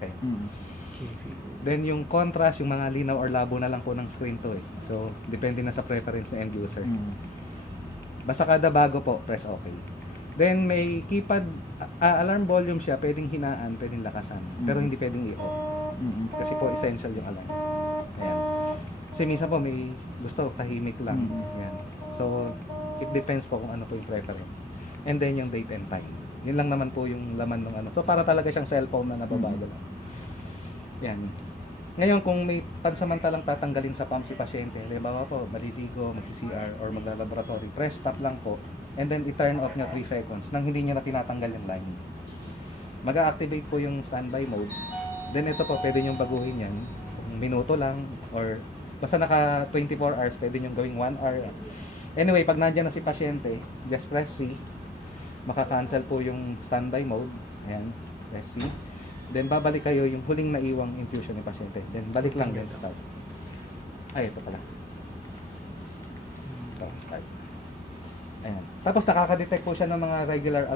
kayo. Okay. Then yung contrast, yung mga linaw or labo na lang po ng screen to eh. So, depende na sa preference ng end user. Basta kada bago po, press OK. Then may keypad, alarm volume siya, pwedeng hinaan, pwedeng lakasan. Pero hindi pwedeng i-off. Kasi po essential yung alarm. Ayan. Kasi minsan po may gusto, tahimik lang. Ayan. So, it depends po kung ano po yung preference. And then yung date and time. Yun lang naman po yung laman ng ano. So, para talaga siyang cellphone na nababago lang. Yan. Ngayon, kung may pansamantalang tatanggalin sa pump si pasyente, halimbawa po, maliligo, magsi-CR, or magla-laboratory, press stop lang po, and then i-turn off nyo 3 seconds nang hindi nyo na tinatanggal yung line. Mag-a-activate po yung standby mode. Then ito po, pwede nyo baguhin yan. Minuto lang, or basta naka 24 hours, pwede nyo gawing 1 hour. Anyway, pag nandiyan na si pasyente, just press C. Maka-cancel po yung standby mode. Ayan, press C. Then babalik kayo yung huling naiwang infusion ni pasyente. Then balik lang din start. Ay, ito pala. Ito, start. Ayan. Tapos nakaka-detect po siya ng mga regular